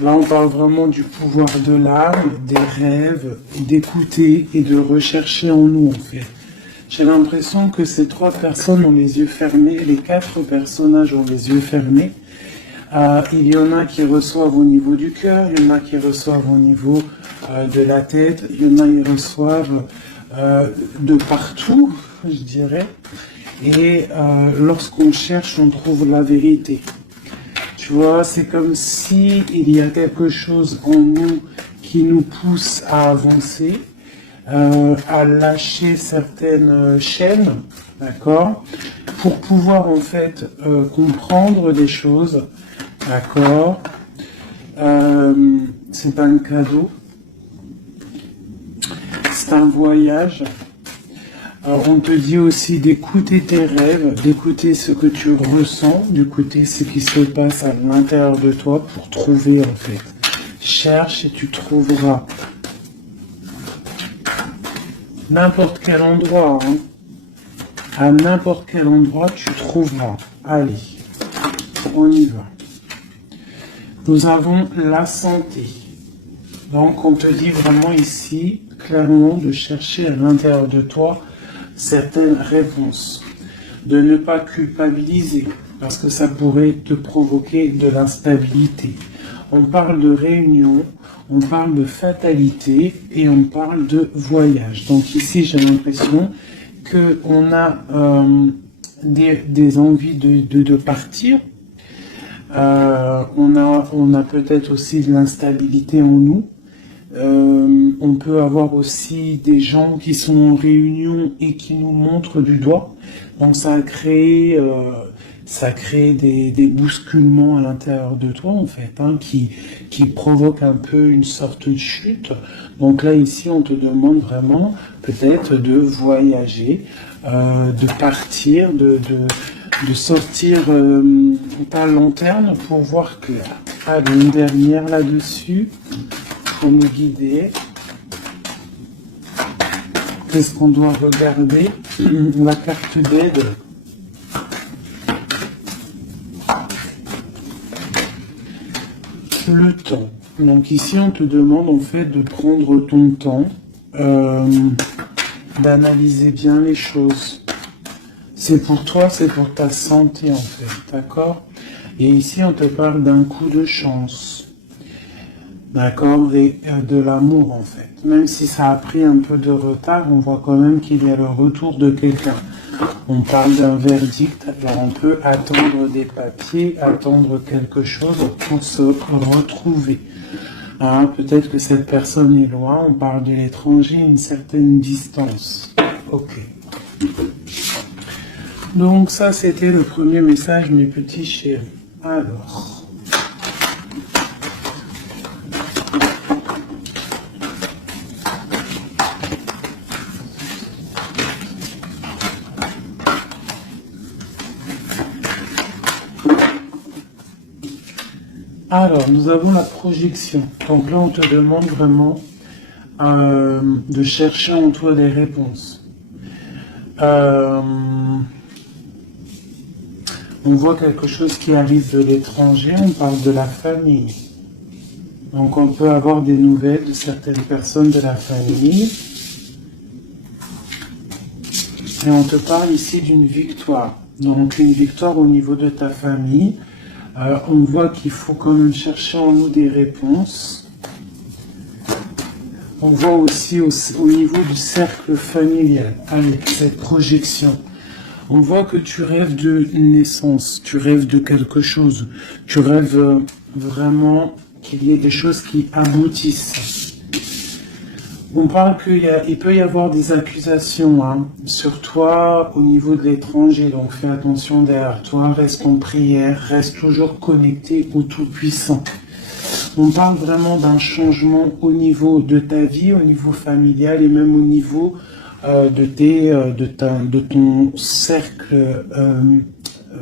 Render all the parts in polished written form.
Là, on parle vraiment du pouvoir de l'âme, des rêves, d'écouter et de rechercher en nous, en fait. J'ai l'impression que ces 3 personnes ont les yeux fermés, les 4 personnages ont les yeux fermés. Il y en a qui reçoivent au niveau du cœur, il y en a qui reçoivent au niveau de la tête, il y en a qui reçoivent de partout, je dirais. Et lorsqu'on cherche, on trouve la vérité. Tu vois, c'est comme si il y a quelque chose en nous qui nous pousse à avancer, à lâcher certaines chaînes, d'accord, pour pouvoir en fait comprendre des choses, d'accord. C'est pas un cadeau, c'est un voyage. Alors, on te dit aussi d'écouter tes rêves, d'écouter ce que tu ressens, d'écouter ce qui se passe à l'intérieur de toi pour trouver en fait. Cherche et tu trouveras. N'importe quel endroit, hein. À n'importe quel endroit tu trouveras. Allez, on y va. Nous avons la santé. Donc on te dit vraiment ici, clairement, de chercher à l'intérieur de toi certaines réponses, de ne pas culpabiliser, parce que ça pourrait te provoquer de l'instabilité. On parle de réunion, on parle de fatalité et on parle de voyage. Donc ici, j'ai l'impression qu'on a des envies de partir. On a peut-être aussi de l'instabilité en nous. On peut avoir aussi des gens qui sont en réunion et qui nous montrent du doigt. Donc ça crée des bousculements à l'intérieur de toi en fait, hein, qui provoquent un peu une sorte de chute. Donc là ici on te demande vraiment peut-être de voyager, de partir, de sortir ta lanterne pour voir clair. Allez, une dernière là-dessus. Pour nous guider. Qu'est-ce qu'on doit regarder? La carte d'aide. Le temps. Donc ici, on te demande en fait de prendre ton temps, d'analyser bien les choses. C'est pour toi, c'est pour ta santé en fait, d'accord? Et ici, on te parle d'un coup de chance. D'accord, et de l'amour en fait. Même si ça a pris un peu de retard, on voit quand même qu'il y a le retour de quelqu'un. On parle d'un verdict, alors on peut attendre des papiers, attendre quelque chose pour se retrouver. Hein, peut-être que cette personne est loin, on parle de l'étranger, une certaine distance. Ok. Donc ça c'était le premier message, mes petits chéris. Alors, nous avons la projection. Donc là, on te demande vraiment de chercher en toi des réponses. On voit quelque chose qui arrive de l'étranger, on parle de la famille. Donc on peut avoir des nouvelles de certaines personnes de la famille. Et on te parle ici d'une victoire. Donc une victoire au niveau de ta famille. On voit qu'il faut quand même chercher en nous des réponses. On voit aussi au niveau du cercle familial, avec cette projection. On voit que tu rêves de naissance, tu rêves de quelque chose. Tu rêves vraiment qu'il y ait des choses qui aboutissent. On parle qu'il peut y avoir des accusations sur toi au niveau de l'étranger, donc fais attention derrière toi, reste en prière, reste toujours connecté au Tout-Puissant. On parle vraiment d'un changement au niveau de ta vie, au niveau familial et même au niveau de ton cercle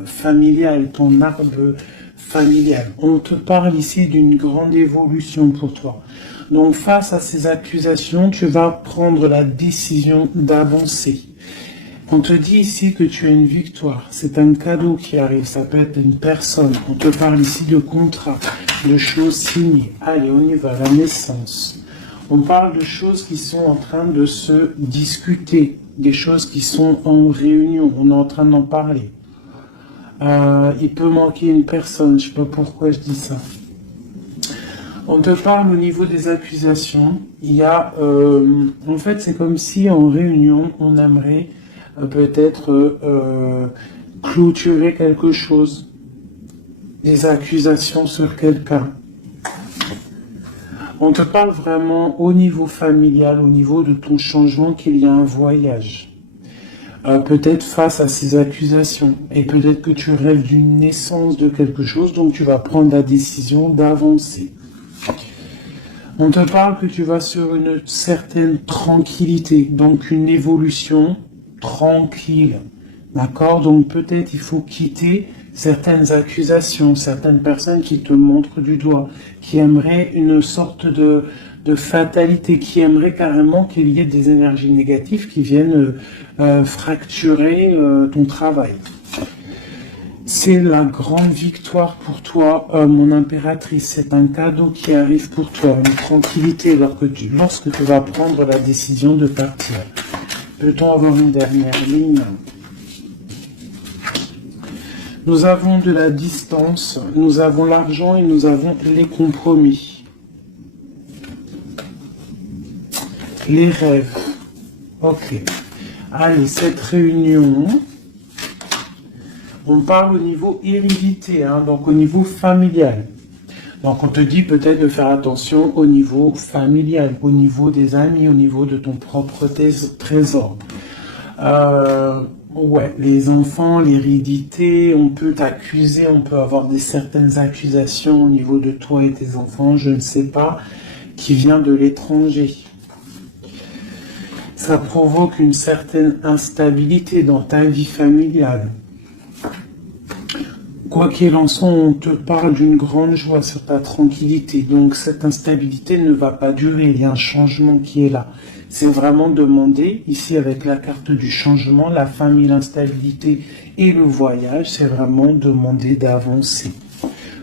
familial, ton arbre familial. On te parle ici d'une grande évolution pour toi. Donc face à ces accusations, tu vas prendre la décision d'avancer. On te dit ici que tu as une victoire. C'est un cadeau qui arrive. Ça peut être une personne. On te parle ici de contrat, de choses signées. Allez, on y va. La naissance. On parle de choses qui sont en train de se discuter. Des choses qui sont en réunion. On est en train d'en parler. Il peut manquer une personne. Je ne sais pas pourquoi je dis ça. On te parle au niveau des accusations. Il y a... en fait, c'est comme si en réunion, on aimerait... peut-être clôturer quelque chose, des accusations sur quelqu'un. On te parle vraiment au niveau familial, au niveau de ton changement, qu'il y a un voyage. Peut-être face à ces accusations. Et peut-être que tu rêves d'une naissance de quelque chose, donc tu vas prendre la décision d'avancer. On te parle que tu vas sur une certaine tranquillité, donc une évolution tranquille, d'accord? Donc peut-être il faut quitter certaines accusations, certaines personnes qui te montrent du doigt, qui aimeraient une sorte de fatalité, qui aimeraient carrément qu'il y ait des énergies négatives qui viennent fracturer ton travail. C'est la grande victoire pour toi, mon impératrice. C'est un cadeau qui arrive pour toi, une tranquillité lorsque tu vas prendre la décision de partir. Peut-on avoir une dernière ligne? Nous avons de la distance, nous avons l'argent et nous avons les compromis. Les rêves. Ok. Allez, cette réunion, on parle au niveau hérédité, hein, donc au niveau familial. Donc on te dit peut-être de faire attention au niveau familial, au niveau des amis, au niveau de ton propre trésor. Ouais, les enfants, l'hérédité, on peut t'accuser, on peut avoir certaines accusations au niveau de toi et tes enfants, je ne sais pas, qui vient de l'étranger. Ça provoque une certaine instabilité dans ta vie familiale. Quoi qu'il en soit, on te parle d'une grande joie sur ta tranquillité. Donc cette instabilité ne va pas durer, il y a un changement qui est là. C'est vraiment demander, ici avec la carte du changement, la famille, l'instabilité et le voyage, c'est vraiment demander d'avancer.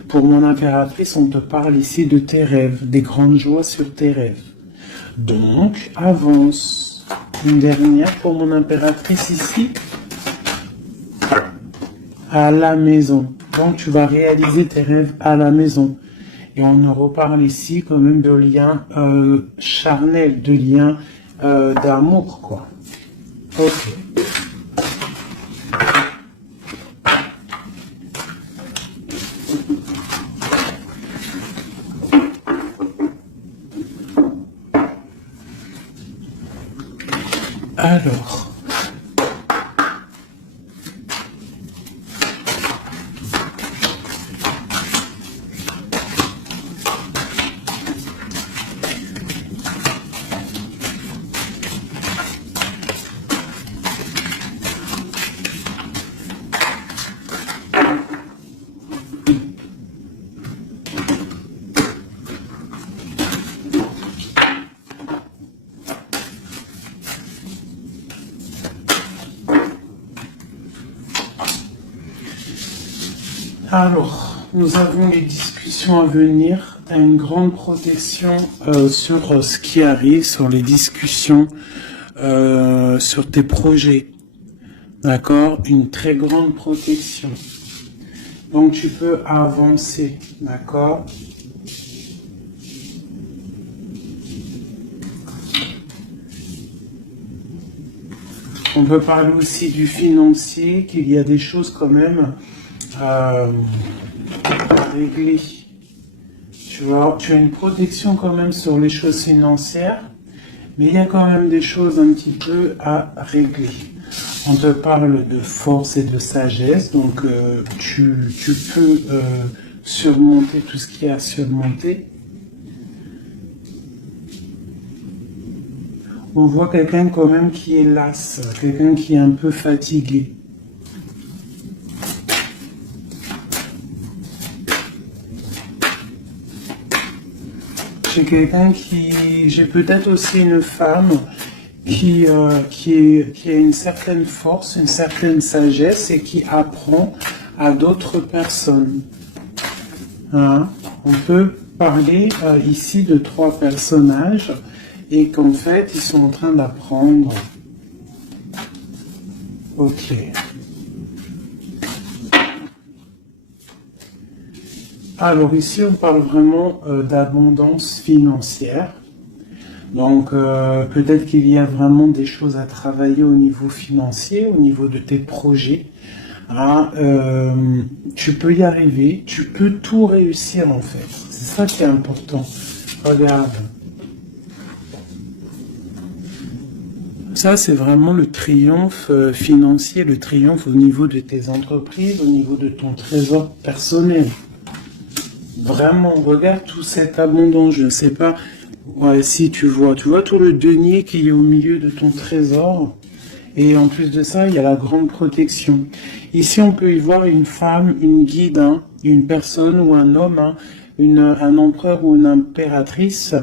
Pour mon impératrice, on te parle ici de tes rêves, des grandes joies sur tes rêves. Donc, avance. Une dernière pour mon impératrice ici. À la maison. Donc tu vas réaliser tes rêves à la maison. Et on nous reparle ici quand même de liens charnels, de liens d'amour, quoi. Ok. Alors... Alors, nous avons les discussions à venir, une grande protection sur ce qui arrive, sur les discussions, sur tes projets. D'accord? Une très grande protection. Donc tu peux avancer, d'accord? On peut parler aussi du financier, qu'il y a des choses quand même à régler. Tu vois, tu as une protection quand même sur les choses financières, mais il y a quand même des choses un petit peu à régler. On te parle de force et de sagesse, donc tu peux surmonter tout ce qu'il y a à surmonter. On voit quelqu'un quand même qui est las, quelqu'un qui est un peu fatigué. J'ai peut-être aussi une femme qui a une certaine force, une certaine sagesse et qui apprend à d'autres personnes. Hein? On peut parler ici de 3 personnages et qu'en fait, ils sont en train d'apprendre. Ok. Alors ici, on parle vraiment d'abondance financière. Donc, peut-être qu'il y a vraiment des choses à travailler au niveau financier, au niveau de tes projets. Ah, tu peux y arriver, tu peux tout réussir en fait. C'est ça qui est important. Regarde. Ça, c'est vraiment le triomphe financier, le triomphe au niveau de tes entreprises, au niveau de ton trésor personnel. Vraiment, regarde toute cette abondance. Je ne sais pas si tu vois tout le denier qui est au milieu de ton trésor. Et en plus de ça, il y a la grande protection. Ici, on peut y voir une femme, une guide, hein, une personne ou un homme, hein, un empereur ou une impératrice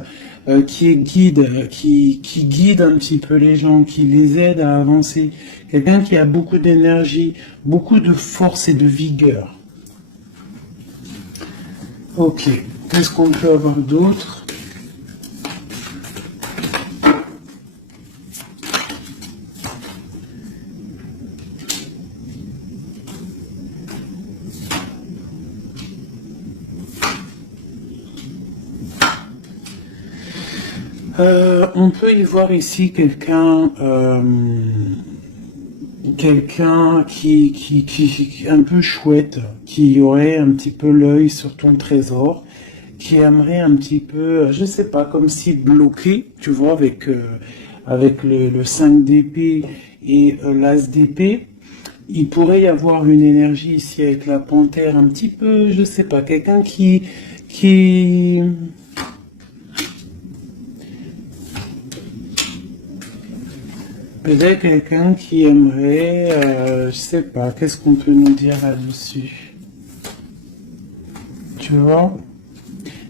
qui est guide, qui guide un petit peu les gens, qui les aide à avancer. Quelqu'un qui a beaucoup d'énergie, beaucoup de force et de vigueur. Ok, qu'est-ce qu'on peut avoir d'autre ? On peut y voir ici quelqu'un qui un peu chouette, qui aurait un petit peu l'œil sur ton trésor, qui aimerait un petit peu, je sais pas, comme si bloqué, tu vois, avec le 5 d'épée et l'as d'épée. Il pourrait y avoir une énergie ici avec la panthère, un petit peu, je sais pas, quelqu'un qui peut-être quelqu'un qui aimerait, je sais pas, qu'est-ce qu'on peut nous dire là-dessus? Tu vois?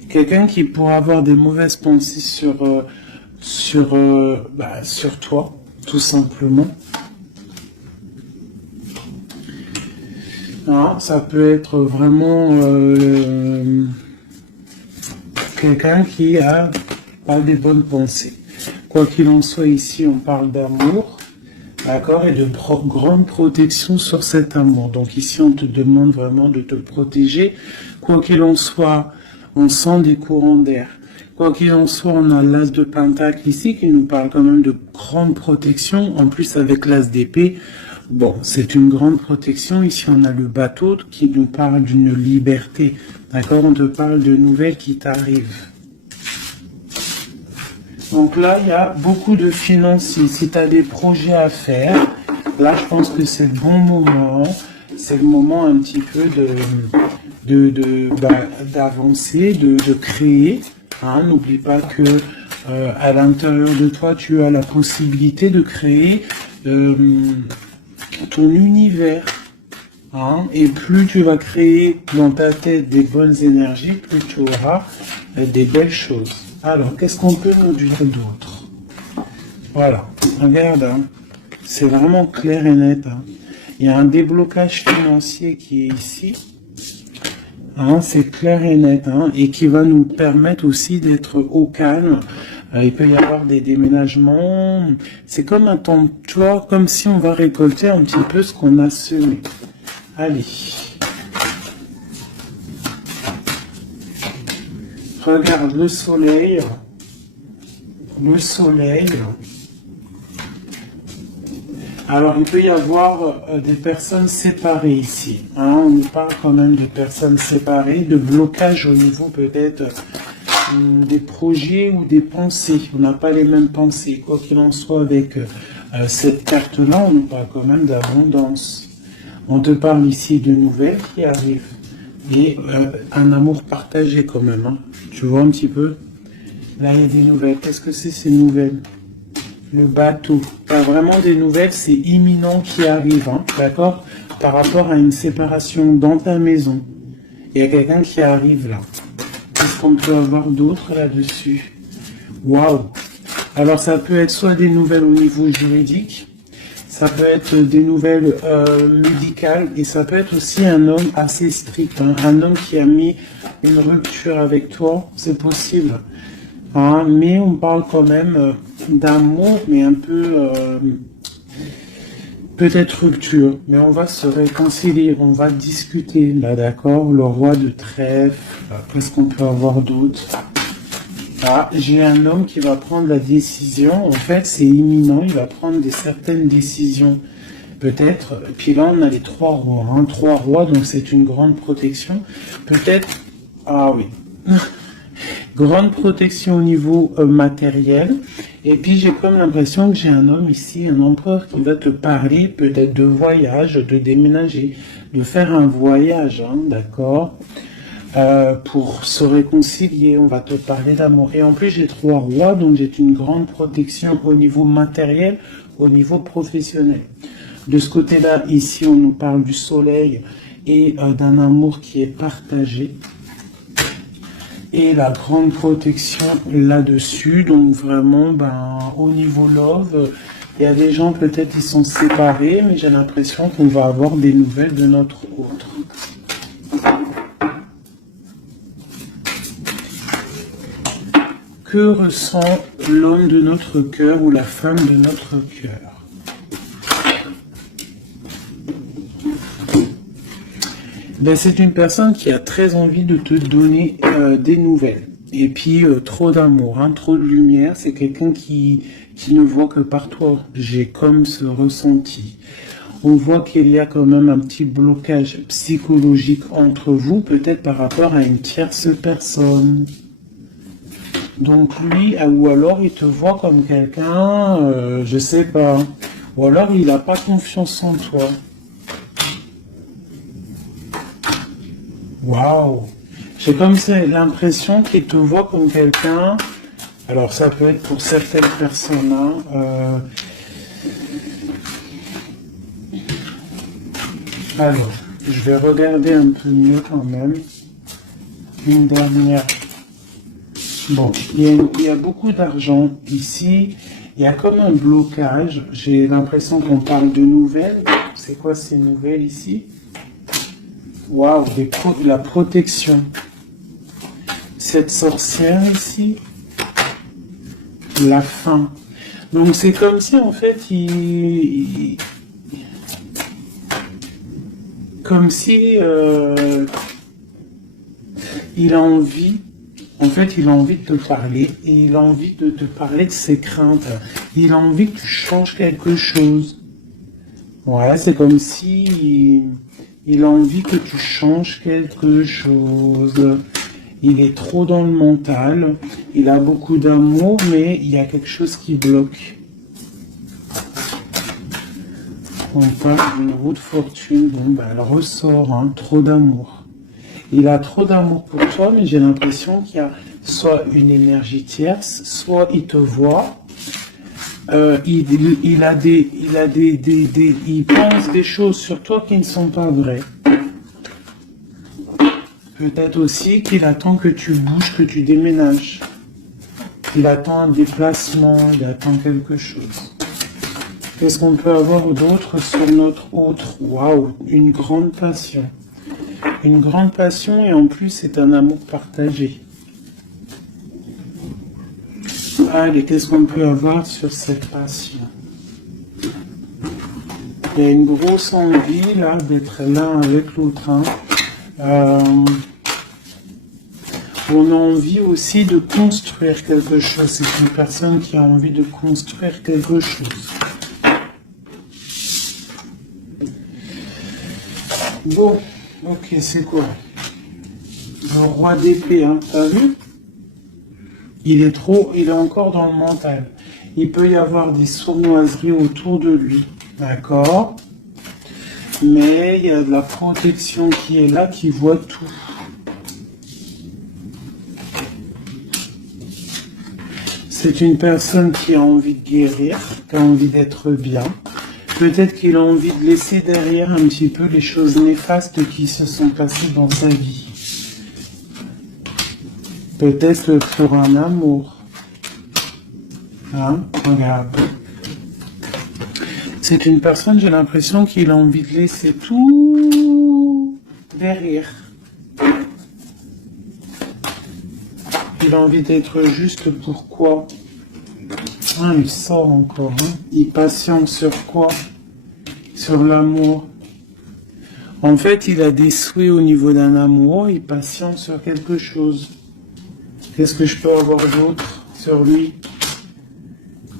Quelqu'un qui pourrait avoir des mauvaises pensées sur toi, tout simplement. Non, ça peut être vraiment quelqu'un qui a pas des bonnes pensées. Quoi qu'il en soit, ici, on parle d'amour, d'accord, et de grande protection sur cet amour. Donc ici, on te demande vraiment de te protéger. Quoi qu'il en soit, on sent des courants d'air. Quoi qu'il en soit, on a l'as de pentacle ici qui nous parle quand même de grande protection. En plus, avec l'as d'épée, bon, c'est une grande protection. Ici, on a le bateau qui nous parle d'une liberté. D'accord, on te parle de nouvelles qui t'arrivent. Donc là, il y a beaucoup de financiers. Si tu as des projets à faire, là, je pense que c'est le bon moment. C'est le moment un petit peu d'avancer, de créer. Hein, n'oublie pas que à l'intérieur de toi, tu as la possibilité de créer ton univers. Hein, et plus tu vas créer dans ta tête des bonnes énergies, plus tu auras des belles choses. Alors, qu'est-ce qu'on peut nous dire d'autre? Voilà, regarde, hein, c'est vraiment clair et net. Hein. Il y a un déblocage financier qui est ici. Hein, c'est clair et net, hein, et qui va nous permettre aussi d'être au calme. Il peut y avoir des déménagements. C'est comme un temps, tu vois, comme si on va récolter un petit peu ce qu'on a semé. Allez. Regarde le soleil. Le soleil. Alors, il peut y avoir des personnes séparées ici. Hein, on nous parle quand même de personnes séparées, de blocage au niveau peut-être des projets ou des pensées. On n'a pas les mêmes pensées. Quoi qu'il en soit, avec cette carte-là, on nous parle quand même d'abondance. On te parle ici de nouvelles qui arrivent. Et un amour partagé quand même. Hein. Tu vois un petit peu? Là, il y a des nouvelles. Qu'est-ce que c'est ces nouvelles? Le bateau. Pas vraiment des nouvelles, c'est imminent qui arrive. Hein, d'accord? Par rapport à une séparation dans ta maison. Il y a quelqu'un qui arrive là. Qu'est-ce qu'on peut avoir d'autre là-dessus? Waouh! Alors ça peut être soit des nouvelles au niveau juridique, ça peut être des nouvelles médicales, et ça peut être aussi un homme assez strict, hein, un homme qui a mis une rupture avec toi, c'est possible. Hein, mais on parle quand même d'amour, mais un peu peut-être rupture, mais on va se réconcilier, on va discuter, là d'accord, le roi de trèfle, qu'est-ce qu'on peut avoir d'autre? Ah, j'ai un homme qui va prendre la décision, en fait c'est imminent, il va prendre certaines décisions, peut-être, puis là on a les trois rois, hein, trois rois, donc c'est une grande protection, peut-être, ah oui, grande protection au niveau matériel, et puis j'ai comme l'impression que j'ai un homme ici, un empereur qui va te parler peut-être de voyage, de déménager, de faire un voyage, hein, d'accord, pour se réconcilier, on va te parler d'amour. Et en plus, j'ai trois rois, donc j'ai une grande protection au niveau matériel, au niveau professionnel. De ce côté-là, ici, on nous parle du soleil et d'un amour qui est partagé. Et la grande protection là-dessus, donc vraiment, au niveau love, il y a des gens, peut-être, ils sont séparés, mais j'ai l'impression qu'on va avoir des nouvelles de notre autre. Que ressent l'homme de notre cœur ou la femme de notre cœur? Ben, c'est une personne qui a très envie de te donner des nouvelles. Et puis, trop d'amour, hein, trop de lumière. C'est quelqu'un qui ne voit que par toi. J'ai comme ce ressenti. On voit qu'il y a quand même un petit blocage psychologique entre vous, peut-être par rapport à une tierce personne. Donc lui, ou alors il te voit comme quelqu'un, je sais pas, ou alors il n'a pas confiance en toi. Waouh! J'ai comme ça l'impression qu'il te voit comme quelqu'un, alors ça peut être pour certaines personnes, hein, alors, je vais regarder un peu mieux quand même, une dernière. Bon, il y a beaucoup d'argent ici, il y a comme un blocage, j'ai l'impression qu'on parle de nouvelles. C'est quoi ces nouvelles ici? Waouh, la protection. Cette sorcière ici, la fin. Donc c'est comme si en fait comme si il a envie. En fait, il a envie de te parler, et il a envie de te parler de ses craintes. Il a envie que tu changes quelque chose. Ouais, c'est comme si il a envie que tu changes quelque chose. Il est trop dans le mental, il a beaucoup d'amour, mais il y a quelque chose qui bloque. On parle d'une roue de fortune, bon, elle ressort, hein, trop d'amour. Il a trop d'amour pour toi, mais j'ai l'impression qu'il y a soit une énergie tierce, soit il te voit, il pense des choses sur toi qui ne sont pas vraies. Peut-être aussi qu'il attend que tu bouges, que tu déménages. Il attend un déplacement, il attend quelque chose. Qu'est-ce qu'on peut avoir d'autre sur notre autre? Waouh, une grande passion. Une grande passion, et en plus c'est un amour partagé. Allez, qu'est-ce qu'on peut avoir sur cette passion? Il y a une grosse envie là d'être l'un avec l'autre. Hein. On a envie aussi de construire quelque chose. C'est une personne qui a envie de construire quelque chose. Bon. Ok, c'est quoi? Le roi d'épée, hein, t'as vu? Il est encore dans le mental. Il peut y avoir des sournoiseries autour de lui, d'accord? Mais il y a de la protection qui est là, qui voit tout. C'est une personne qui a envie de guérir, qui a envie d'être bien. Peut-être qu'il a envie de laisser derrière un petit peu les choses néfastes qui se sont passées dans sa vie. Peut-être pour un amour. Hein, regarde. C'est une personne, j'ai l'impression qu'il a envie de laisser tout derrière. Il a envie d'être juste pour quoi? Ah, il sort encore. Hein. Il patiente sur quoi? Sur l'amour. En fait, il a des souhaits au niveau d'un amour. Il patiente sur quelque chose. Qu'est-ce que je peux avoir d'autre sur lui?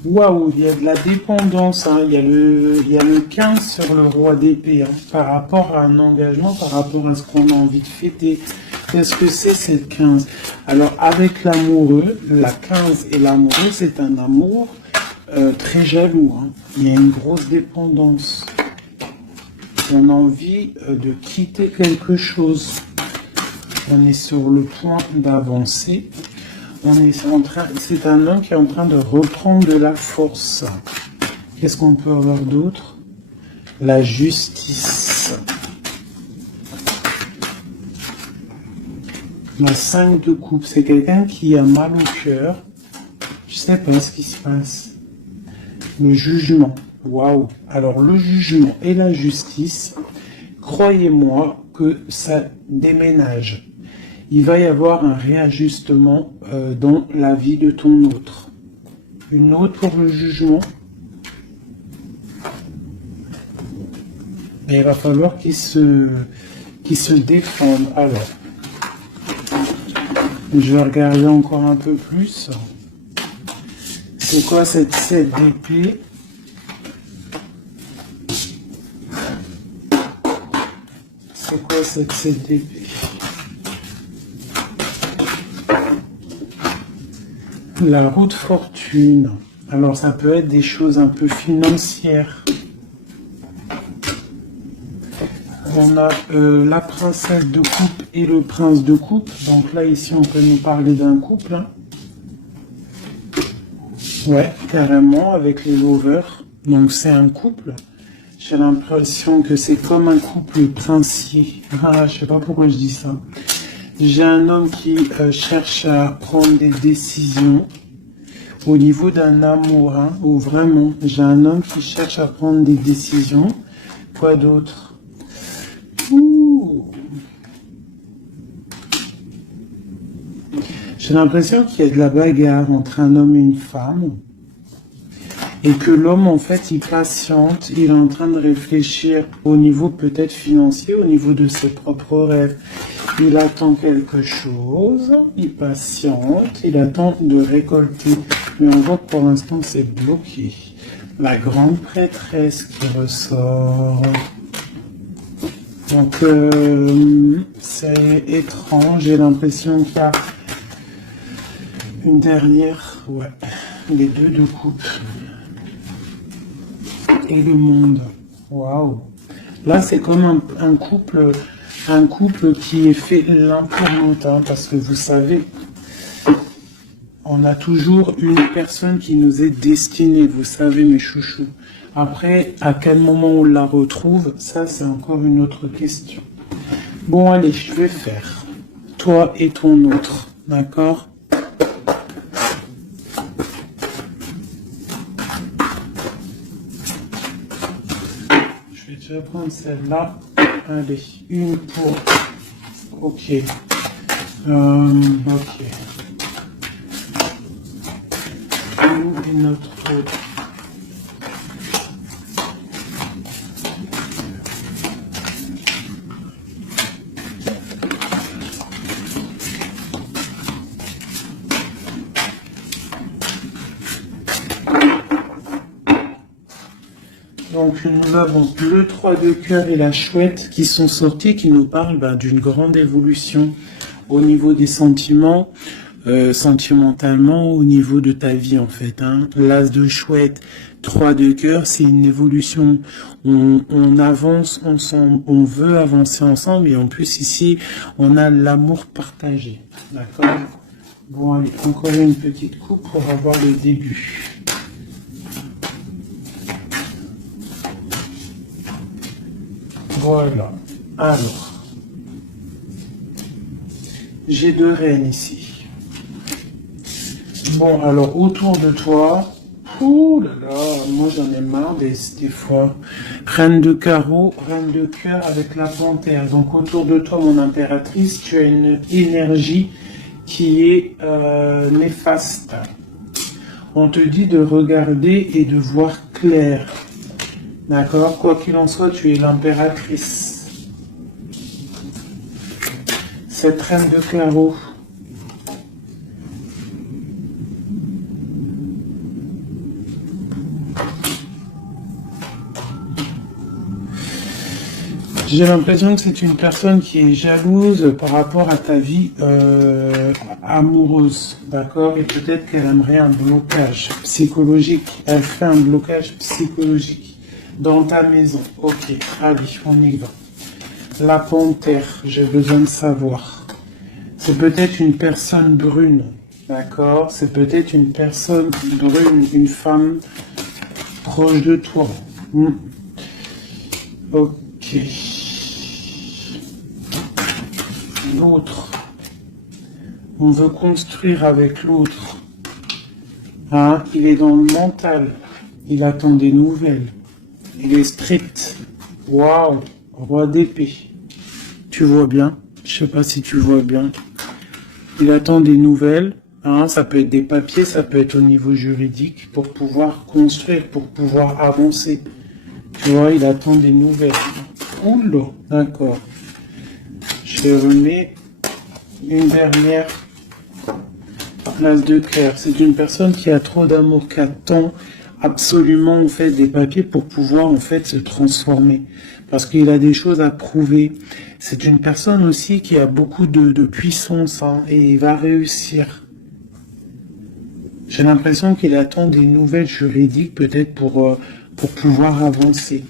Waouh, il y a de la dépendance. Hein. Il y a le 15 sur le roi d'épée. Hein, par rapport à un engagement, par rapport à ce qu'on a envie de fêter. Qu'est-ce que c'est le 15? Alors, avec l'amoureux, la 15 et l'amoureux, c'est un amour très jaloux. Hein. Il y a une grosse dépendance. On a envie de quitter quelque chose. On est sur le point d'avancer. C'est un homme qui est en train de reprendre de la force. Qu'est-ce qu'on peut avoir d'autre? La justice. La 5 de coupe, c'est quelqu'un qui a mal au cœur. Je sais pas ce qui se passe. Le jugement. Waouh. Alors le jugement et la justice, croyez-moi que ça déménage. Il va y avoir un réajustement dans la vie de ton autre. Une autre pour le jugement. Et il va falloir qu'il se défende. Alors, je vais regarder encore un peu plus. C'est quoi cette 7 d'épée? C'est quoi cette 7 d'épée? La roue de fortune. Alors ça peut être des choses un peu financières. On a la princesse de coupe et le prince de coupe. Donc là, ici, on peut nous parler d'un couple. Hein. Ouais, carrément, avec les lovers. Donc c'est un couple. J'ai l'impression que c'est comme un couple princier. Ah, je sais pas pourquoi je dis ça. J'ai un homme qui cherche à prendre des décisions au niveau d'un amour. Hein, ou vraiment, j'ai un homme qui cherche à prendre des décisions. Quoi d'autre? J'ai l'impression qu'il y a de la bagarre entre un homme et une femme et que l'homme, en fait, il patiente, il est en train de réfléchir au niveau peut-être financier, au niveau de ses propres rêves. Il attend quelque chose, il patiente, il attend de récolter. Mais on voit que pour l'instant, c'est bloqué. La grande prêtresse qui ressort. Donc, c'est étrange, j'ai l'impression qu'il y a une dernière, ouais, les deux de coupe. Et le monde, waouh. Là, c'est comme un couple qui est fait l'un pour l'autre, hein, parce que vous savez, on a toujours une personne qui nous est destinée, vous savez, mes chouchous. Après, à quel moment on la retrouve, ça, c'est encore une autre question. Bon, allez, je vais faire toi et ton autre, d'accord? Je vais déjà prendre celle-là. Allez, une pour... Ok. Ok. Une autre. Donc nous avons le 3 de cœur et la chouette qui sont sortis, qui nous parlent d'une grande évolution au niveau des sentiments, sentimentalement, au niveau de ta vie en fait. Hein. L'as de chouette, 3 de cœur, c'est une évolution. On avance ensemble, on veut avancer ensemble et en plus ici, on a l'amour partagé. D'accord? Bon, allez, encore une petite coupe pour avoir le début. Voilà. Alors, j'ai deux reines ici. Bon, alors autour de toi, Ouh là là, moi j'en ai marre des fois. Reine de carreau, reine de cœur avec la panthère. Donc autour de toi, mon impératrice, tu as une énergie qui est néfaste. On te dit de regarder et de voir clair. D'accord? Quoi qu'il en soit, tu es l'impératrice. Cette reine de carreau. J'ai l'impression que c'est une personne qui est jalouse par rapport à ta vie amoureuse, d'accord? Et peut-être qu'elle aimerait un blocage psychologique. Elle fait un blocage psychologique dans ta maison. Ok, allez, on y va. La panthère, j'ai besoin de savoir. C'est peut-être une personne brune, d'accord? C'est peut-être une personne brune, une femme proche de toi. Ok. L'autre. On veut construire avec l'autre. Hein? Il est dans le mental. Il attend des nouvelles. Il est strict. Waouh. Roi d'épée. Tu vois bien? Je sais pas si tu vois bien. Il attend des nouvelles. Hein? Ça peut être des papiers, ça peut être au niveau juridique pour pouvoir construire, pour pouvoir avancer. Tu vois, il attend des nouvelles. Oula, d'accord. Je remets une dernière place de cœur. C'est une personne qui a trop d'amour, qui attend absolument en fait des papiers pour pouvoir en fait se transformer. Parce qu'il a des choses à prouver. C'est une personne aussi qui a beaucoup de puissance hein, et il va réussir. J'ai l'impression qu'il attend des nouvelles juridiques peut-être pour pouvoir avancer.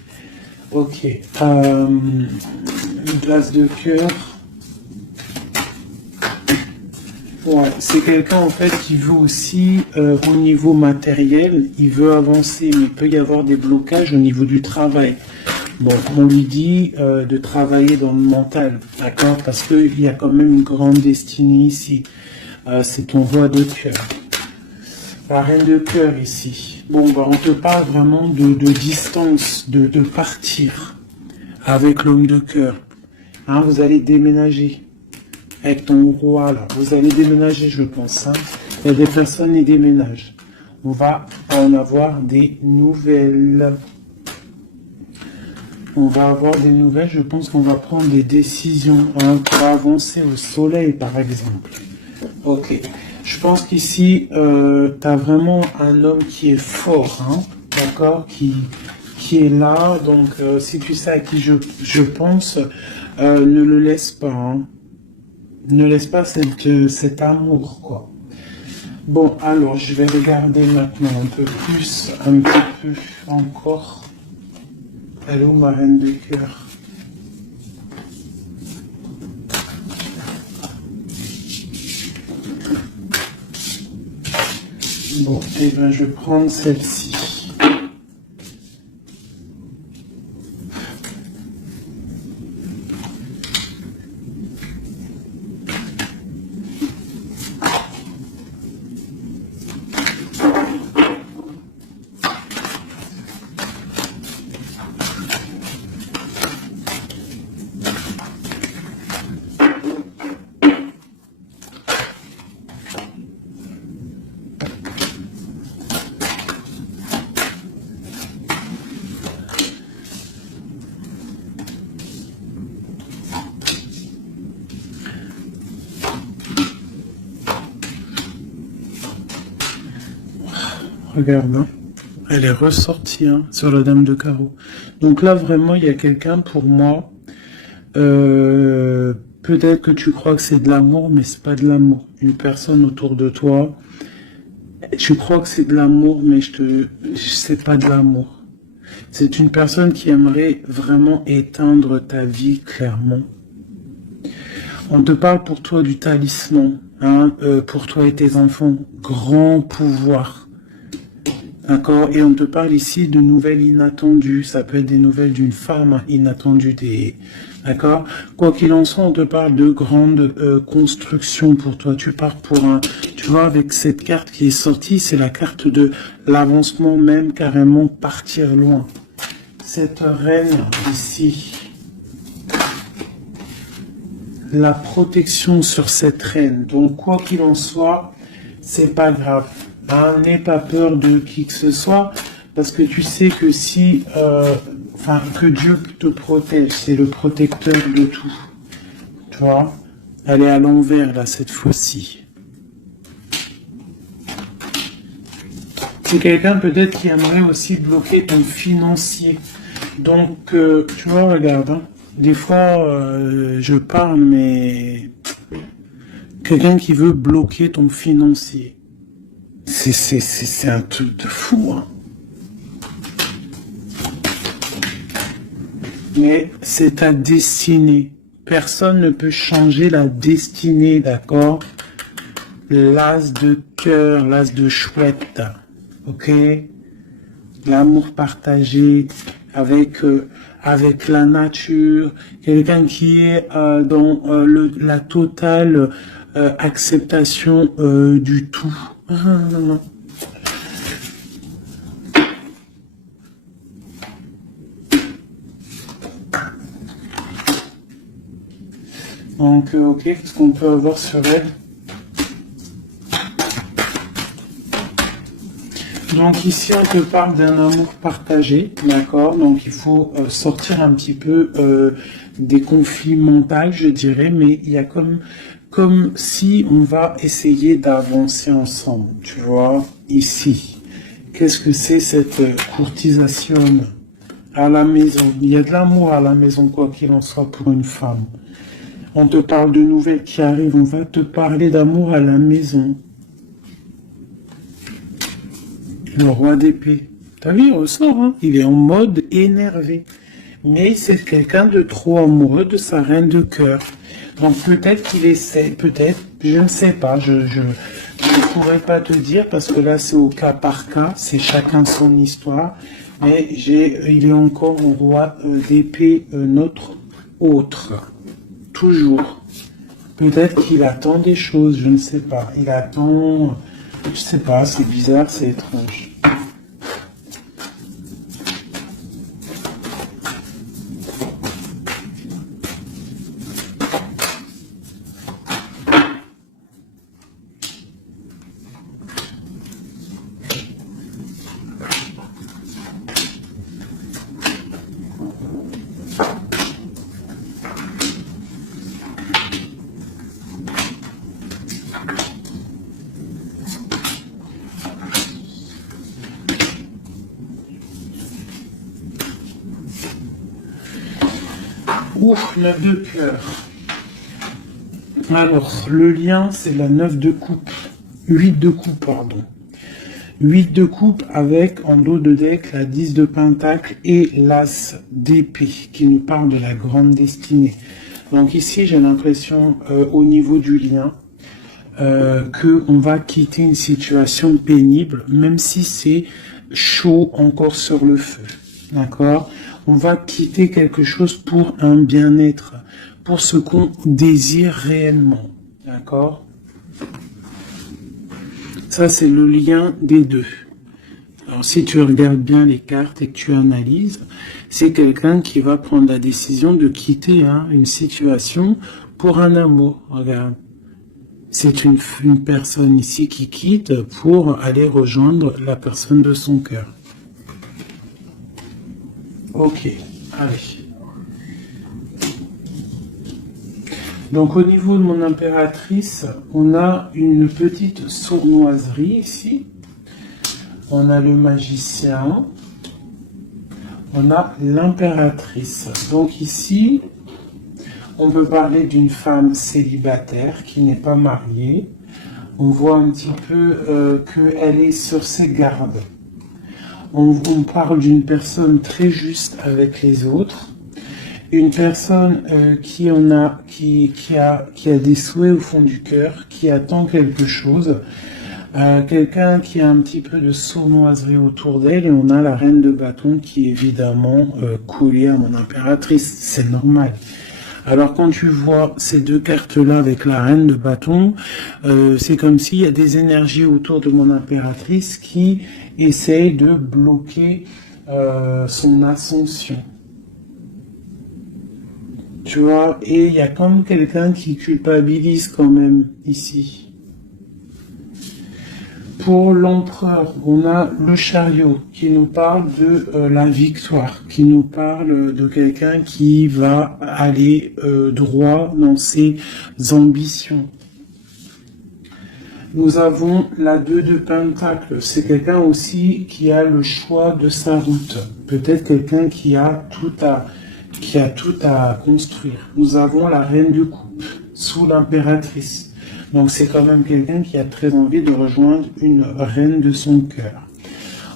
Ok. Une place de cœur. Ouais, c'est quelqu'un en fait qui veut aussi au niveau matériel, il veut avancer, mais il peut y avoir des blocages au niveau du travail. Bon, on lui dit de travailler dans le mental, d'accord, parce qu'il y a quand même une grande destinée ici. C'est ton roi de cœur. La reine de cœur ici. Bon, bah, on te parle vraiment de distance, de partir avec l'homme de cœur. Hein, vous allez déménager. Avec ton roi, là, vous allez déménager, je pense. Hein. Il y a des personnes qui déménagent. On va en avoir des nouvelles. On va avoir des nouvelles. Je pense qu'on va prendre des décisions hein, pour avancer au soleil, par exemple. Ok. Je pense qu'ici, tu as vraiment un homme qui est fort, hein, d'accord, qui est là. Donc, si tu sais à qui je pense, ne le laisse pas. Hein. Ne laisse pas cet amour, quoi. Bon, alors, je vais regarder maintenant un peu plus, un petit peu encore. Elle est où ma reine de cœur? Bon, et ben je vais prendre celle-ci. Regarde, hein. Elle est ressortie hein, sur la dame de carreau. Donc là, vraiment, il y a quelqu'un pour moi. Peut-être que tu crois que c'est de l'amour, mais c'est pas de l'amour. Une personne autour de toi, tu crois que c'est de l'amour, mais c'est pas de l'amour. C'est une personne qui aimerait vraiment éteindre ta vie, clairement. On te parle pour toi du talisman, hein, pour toi et tes enfants. Grand pouvoir. D'accord. Et on te parle ici de nouvelles inattendues. Ça peut être des nouvelles d'une femme inattendue, D'accord? Quoi qu'il en soit, on te parle de grandes constructions pour toi. Tu pars pour un... Tu vois, avec cette carte qui est sortie, c'est la carte de l'avancement même, carrément partir loin. Cette reine ici, la protection sur cette reine. Donc, quoi qu'il en soit, c'est pas grave. Hein, n'aie pas peur de qui que ce soit, parce que tu sais que si... Enfin, que Dieu te protège, c'est le protecteur de tout. Tu vois? Elle est à l'envers, là, cette fois-ci. C'est quelqu'un peut-être qui aimerait aussi bloquer ton financier. Donc, tu vois, regarde, hein, des fois, je parle, mais quelqu'un qui veut bloquer ton financier. C'est un truc de fou, hein. Mais c'est ta destinée. Personne ne peut changer la destinée, d'accord? L'as de cœur, l'as de chouette, ok? L'amour partagé avec la nature, quelqu'un qui est dans la totale acceptation du tout. Non. Donc, ok, qu'est-ce qu'on peut avoir sur elle? Donc ici, on te parle d'un amour partagé, d'accord? Donc il faut sortir un petit peu des conflits mentaux, je dirais, mais il y a comme si on va essayer d'avancer ensemble, tu vois, ici. Qu'est-ce que c'est cette courtisation à la maison? Il y a de l'amour à la maison, quoi qu'il en soit, pour une femme. On te parle de nouvelles qui arrivent, on va te parler d'amour à la maison. Le roi d'épée. T'as vu, il ressort, hein? Il est en mode énervé. Mais c'est quelqu'un de trop amoureux de sa reine de cœur. Donc peut-être qu'il essaie, peut-être, je ne sais pas, je ne pourrais pas te dire parce que là c'est au cas par cas, c'est chacun son histoire. Mais il est encore au roi d'épée, notre autre. Toujours. Peut-être qu'il attend des choses, je ne sais pas. Il attend, je sais pas, c'est bizarre, c'est étrange. Ouf, 9 de cœur. Alors, le lien, c'est la 9 de coupe. 8 de coupe, pardon. 8 de coupe avec, en dos de deck, la 10 de pentacle et l'as d'épée, qui nous parle de la grande destinée. Donc ici, j'ai l'impression, au niveau du lien, qu'on va quitter une situation pénible, même si c'est chaud encore sur le feu. D'accord? On va quitter quelque chose pour un bien-être, pour ce qu'on désire réellement. D'accord? Ça, c'est le lien des deux. Alors, si tu regardes bien les cartes et que tu analyses, c'est quelqu'un qui va prendre la décision de quitter une situation pour un amour. Regarde. C'est une personne ici qui quitte pour aller rejoindre la personne de son cœur. Ok, allez. Donc au niveau de mon impératrice, on a une petite sournoiserie ici. On a le magicien. On a l'impératrice. Donc ici, on peut parler d'une femme célibataire qui n'est pas mariée. On voit un petit peu qu'elle est sur ses gardes. On parle d'une personne très juste avec les autres. Une personne qui a des souhaits au fond du cœur, qui attend quelque chose. Quelqu'un qui a un petit peu de sournoiserie autour d'elle. Et on a la reine de bâton qui est évidemment collée à mon impératrice. C'est normal. Alors quand tu vois ces deux cartes-là avec la reine de bâton, c'est comme s'il y a des énergies autour de mon impératrice qui essayent de bloquer son ascension. Tu vois, et il y a comme quelqu'un qui culpabilise quand même ici. Pour l'empereur, on a le chariot qui nous parle de la victoire, qui nous parle de quelqu'un qui va aller droit dans ses ambitions. Nous avons la 2 de Pentacle. C'est quelqu'un aussi qui a le choix de sa route. Peut-être quelqu'un qui a tout à construire. Nous avons la Reine de Coupe sous l'Impératrice. Donc c'est quand même quelqu'un qui a très envie de rejoindre une reine de son cœur.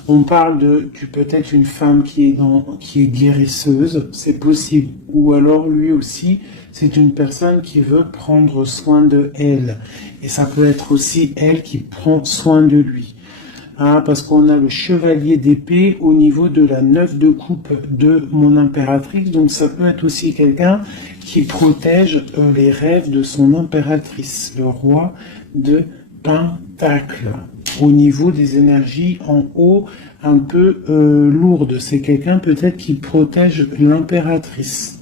On parle de peut-être une femme qui est guérisseuse, c'est possible. Ou alors lui aussi, c'est une personne qui veut prendre soin de elle. Et ça peut être aussi elle qui prend soin de lui. Hein, parce qu'on a le chevalier d'épée au niveau de la 9 de coupe de mon impératrice. Donc ça peut être aussi quelqu'un qui protège les rêves de son impératrice, le roi de Pentacle. Au niveau des énergies en haut, un peu lourdes. C'est quelqu'un peut-être qui protège l'impératrice.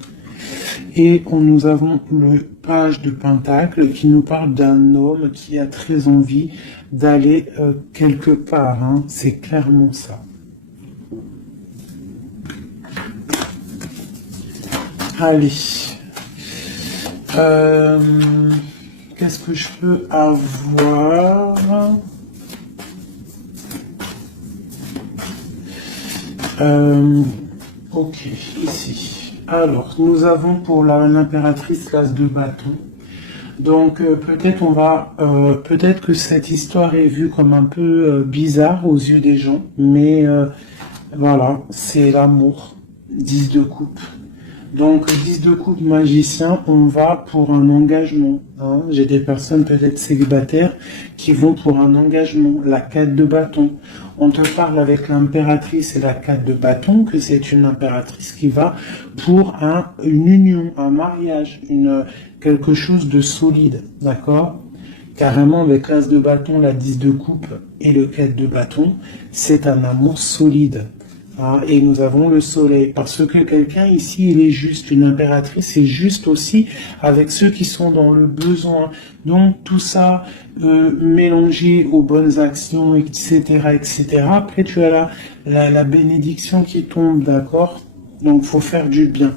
Et nous avons le page de Pentacle qui nous parle d'un homme qui a très envie d'aller quelque part. Hein. C'est clairement ça. Allez. Qu'est-ce que je peux avoir? Ok, ici. Alors, nous avons pour l'impératrice l'as de bâton. Donc peut-être que cette histoire est vue comme un peu bizarre aux yeux des gens, mais voilà, c'est l'amour. 10 de coupe. Donc 10 de coupe magicien, on va pour un engagement. Hein. J'ai des personnes peut-être célibataires qui vont pour un engagement. La 4 de bâton. On te parle avec l'impératrice et la 4 de bâton que c'est une impératrice qui va pour une union, un mariage, quelque chose de solide, d'accord? Carrément avec l'as de bâton, la 10 de coupe et le 4 de bâton, c'est un amour solide. Ah, et nous avons le soleil, parce que quelqu'un ici, il est juste, une impératrice est juste aussi avec ceux qui sont dans le besoin. Donc tout ça mélangé aux bonnes actions, etc., etc. Après tu as la bénédiction qui tombe, d'accord? Donc faut faire du bien.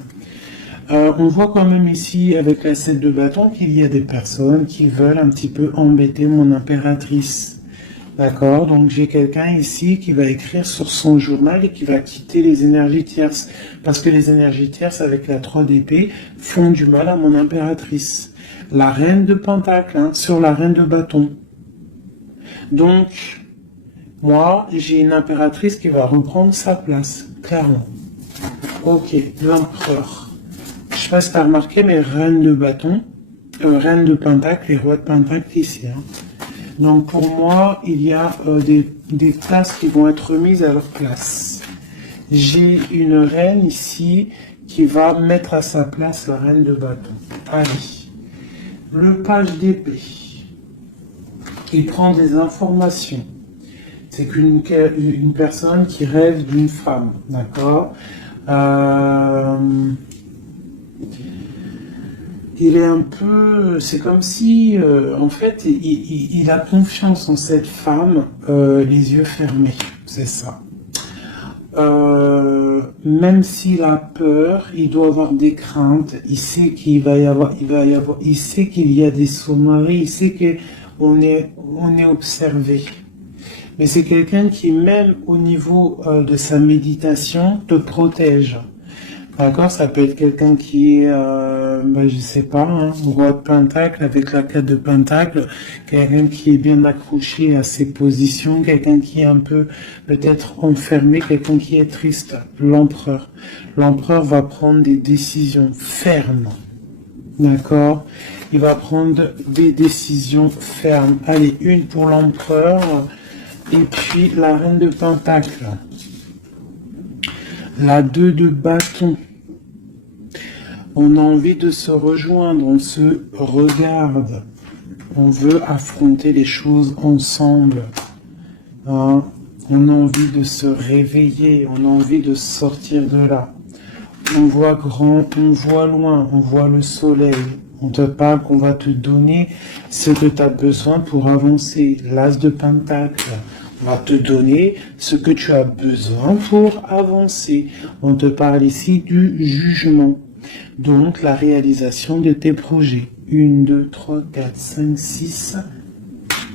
On voit quand même ici, avec la 7 de bâton, qu'il y a des personnes qui veulent un petit peu embêter mon impératrice. D'accord, donc j'ai quelqu'un ici qui va écrire sur son journal et qui va quitter les énergies tierces. Parce que les énergies tierces avec la 3 d'épée font du mal à mon impératrice. La reine de pentacle, hein, sur la reine de bâton. Donc, moi, j'ai une impératrice qui va reprendre sa place, clairement. Ok, l'empereur. Je sais pas si tu as remarqué, mais reine de bâton, reine de pentacle et roi de pentacle ici, hein. Donc pour moi, il y a des places qui vont être remises à leur place. J'ai une reine ici qui va mettre à sa place la reine de bâton. Allez. Le page d'épée. Il prend des informations. C'est une personne qui rêve d'une femme. D'accord? Il est un peu, c'est comme si, en fait, il a confiance en cette femme, les yeux fermés, c'est ça. Même s'il a peur, il doit avoir des craintes. Il sait il sait qu'il y a des sauvageries, il sait qu'on est observé. Mais c'est quelqu'un qui, même au niveau de sa méditation, te protège. D'accord, ça peut être quelqu'un qui est, je sais pas, hein, roi de pentacle avec la 4 de pentacle, quelqu'un qui est bien accroché à ses positions, quelqu'un qui est un peu peut-être enfermé, quelqu'un qui est triste, l'empereur. L'empereur va prendre des décisions fermes, d'accord? Il va prendre des décisions fermes. Allez, une pour l'empereur, et puis la reine de pentacle. La 2 de bâton. On a envie de se rejoindre, on se regarde. On veut affronter les choses ensemble. Hein? On a envie de se réveiller, on a envie de sortir de là. On voit grand, on voit loin, on voit le soleil. On te parle qu'on va te donner ce que tu as besoin pour avancer. L'as de Pentacle. On va te donner ce que tu as besoin pour avancer. On te parle ici du jugement. Donc, la réalisation de tes projets. 1, 2, 3, 4, 5, 6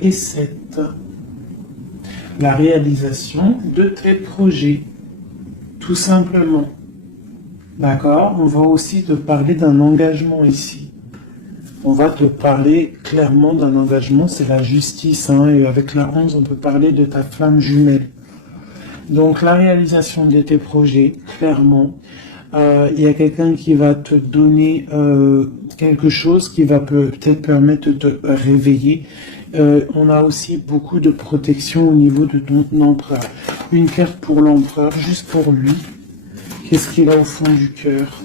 et 7. La réalisation de tes projets. Tout simplement. D'accord? On va aussi te parler d'un engagement ici. On va te parler clairement d'un engagement, c'est la justice. Hein, et avec la 11, on peut parler de ta flamme jumelle. Donc, la réalisation de tes projets, clairement. Il y a quelqu'un qui va te donner quelque chose qui va peut-être permettre de te réveiller. On a aussi beaucoup de protection au niveau de ton empereur. Une carte pour l'empereur, juste pour lui. Qu'est-ce qu'il a au fond du cœur?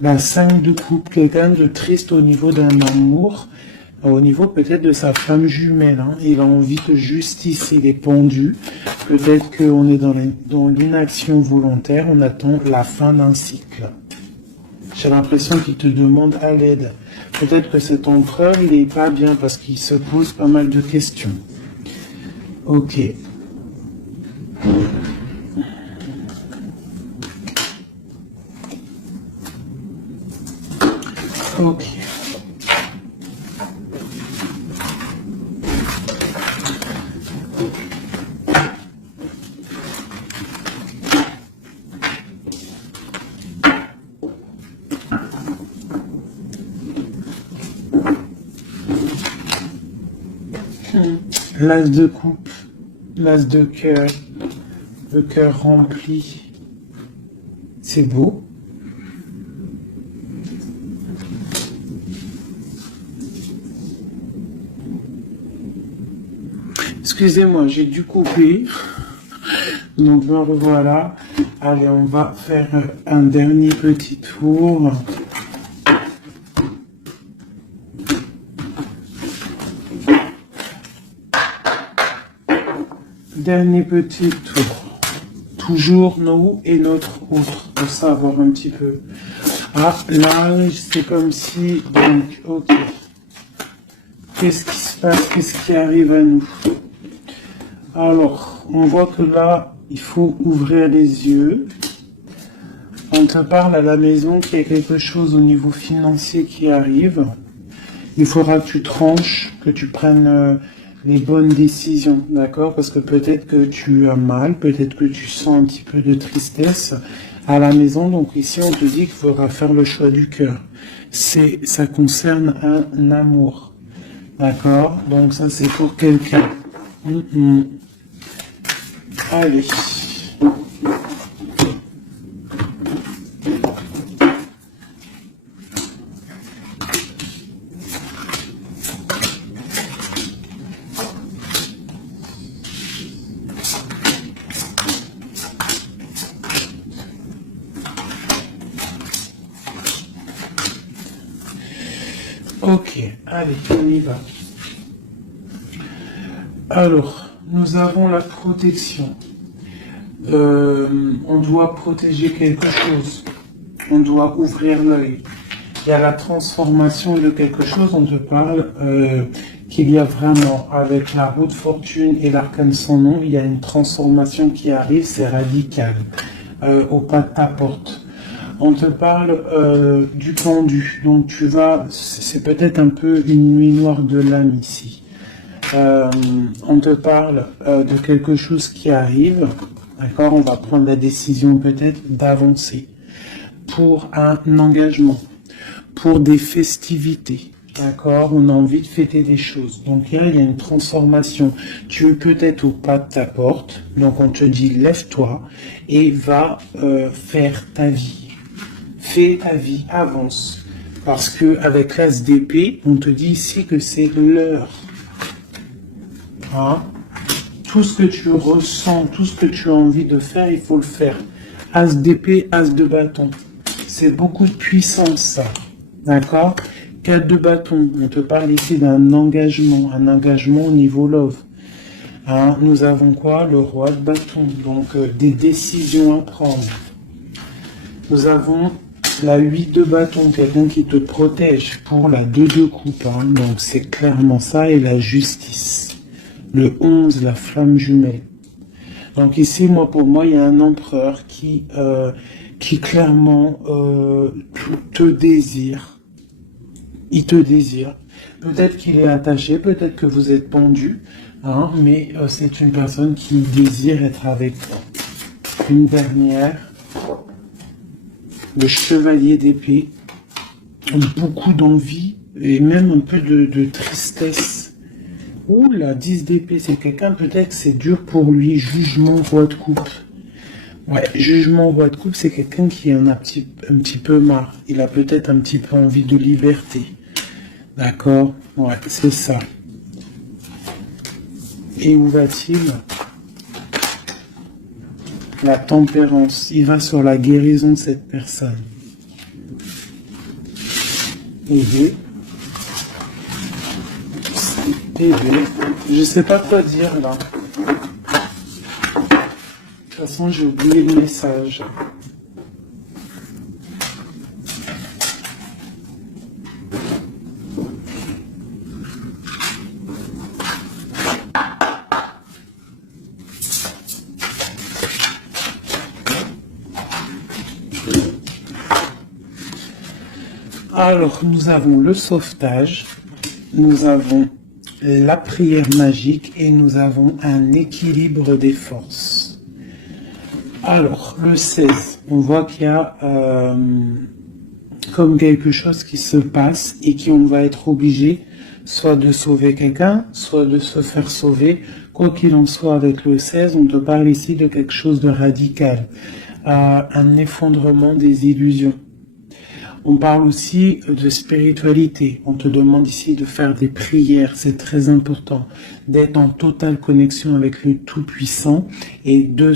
La 5 de coupe, quelqu'un de triste au niveau d'un amour, au niveau peut-être de sa femme jumelle. Hein. Il a envie de justice, il est pendu. Peut-être qu'on est dans l'inaction volontaire, on attend la fin d'un cycle. J'ai l'impression qu'il te demande à l'aide. Peut-être que cet empereur, il n'est pas bien parce qu'il se pose pas mal de questions. Ok. Ok. L'as de coupe, l'as de cœur, le cœur rempli. C'est beau. Excusez-moi, j'ai dû couper. Donc me revoilà. Allez, on va faire un dernier petit tour. Dernier petit tour. Toujours nous et notre autre. Pour savoir un petit peu. Ah, là, c'est comme si... Donc, ok. Qu'est-ce qui se passe? Qu'est-ce qui arrive à nous? Alors, on voit que là, il faut ouvrir les yeux. On te parle à la maison qu'il y a quelque chose au niveau financier qui arrive. Il faudra que tu tranches, que tu prennes les bonnes décisions, d'accord? Parce que peut-être que tu as mal, peut-être que tu sens un petit peu de tristesse à la maison. Donc ici, on te dit qu'il faudra faire le choix du cœur. Ça concerne un amour, d'accord? Donc ça, c'est pour quelqu'un. Allez. Ok, allez, on y va. Alors, nous avons la protection. On doit protéger quelque chose. On doit ouvrir l'œil. Il y a la transformation de quelque chose. On te parle qu'il y a vraiment, avec la roue de fortune et l'arcane sans nom, il y a une transformation qui arrive, c'est radical, au pas de ta porte. On te parle du pendu, donc c'est peut-être un peu une nuit noire de l'âme ici. On te parle de quelque chose qui arrive, d'accord? On va prendre la décision peut-être d'avancer pour un engagement, pour des festivités, d'accord? On a envie de fêter des choses. Donc là, il y a une transformation. Tu es peut-être au pas de ta porte, donc on te dit lève-toi et va faire ta vie. Fais ta vie, avance. Parce que avec l'as d'épée, on te dit ici que c'est l'heure. Hein? Tout ce que tu ressens, tout ce que tu as envie de faire, il faut le faire. As d'épée, as de bâton. c'est beaucoup de puissance, ça. D'accord? 4 de bâton, on te parle ici d'un engagement, un engagement au niveau love. Hein, nous avons quoi? Le roi de bâton, donc des décisions à prendre. Nous avons la 8 de bâton, quelqu'un qui te protège pour la 2 de coupe. Hein, donc c'est clairement ça, et la justice. Le 11, la flamme jumelle. Donc ici, pour moi, il y a un empereur qui clairement te désire. Il te désire. Peut-être qu'il est attaché, peut-être que vous êtes pendu, hein, mais c'est une personne qui désire être avec toi. Une dernière, le chevalier d'épée, beaucoup d'envie et même un peu de tristesse. Ouh, la 10 d'épée, c'est quelqu'un, peut-être que c'est dur pour lui. Jugement, roi de coupe. Ouais, jugement, roi de coupe, c'est quelqu'un qui en a un petit peu marre. Il a peut-être un petit peu envie de liberté. D'accord? Ouais, c'est ça. Et où va-t-il? La tempérance. Il va sur la guérison de cette personne. Et je sais pas quoi dire là. De toute façon, j'ai oublié le message. Alors, nous avons le sauvetage, nous avons la prière magique et nous avons un équilibre des forces. Alors, le 16, on voit qu'il y a comme quelque chose qui se passe et qu'on va être obligé soit de sauver quelqu'un, soit de se faire sauver. Quoi qu'il en soit, avec le 16, on te parle ici de quelque chose de radical, un effondrement des illusions. On parle aussi de spiritualité. On te demande ici de faire des prières, c'est très important, d'être en totale connexion avec le Tout-Puissant et de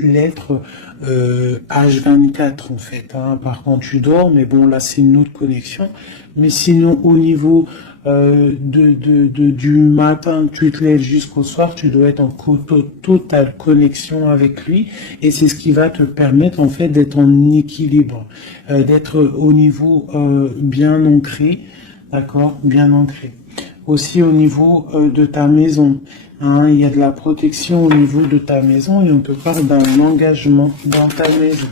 l'être H24 en fait. Hein. Par contre, tu dors, mais bon, là c'est une autre connexion. Mais sinon, au niveau du matin, tu te lèves jusqu'au soir, tu dois être en totale connexion avec lui, et c'est ce qui va te permettre en fait d'être en équilibre, d'être au niveau bien ancré, d'accord, bien ancré. Aussi au niveau de ta maison, hein, il y a de la protection au niveau de ta maison et on te parle d'un engagement dans ta maison.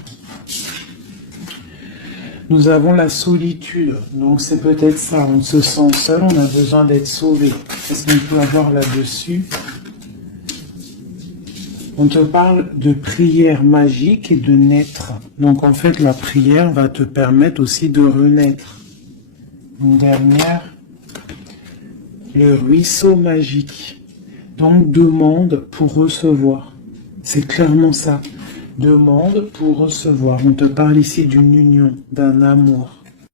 Nous avons la solitude, donc c'est peut-être ça, on se sent seul, on a besoin d'être sauvé. Qu'est-ce qu'on peut avoir là-dessus? On te parle de prière magique et de naître. Donc en fait, la prière va te permettre aussi de renaître. Une dernière, le ruisseau magique. Donc demande pour recevoir. C'est clairement ça. Demande pour recevoir. On te parle ici d'une union, d'un amour.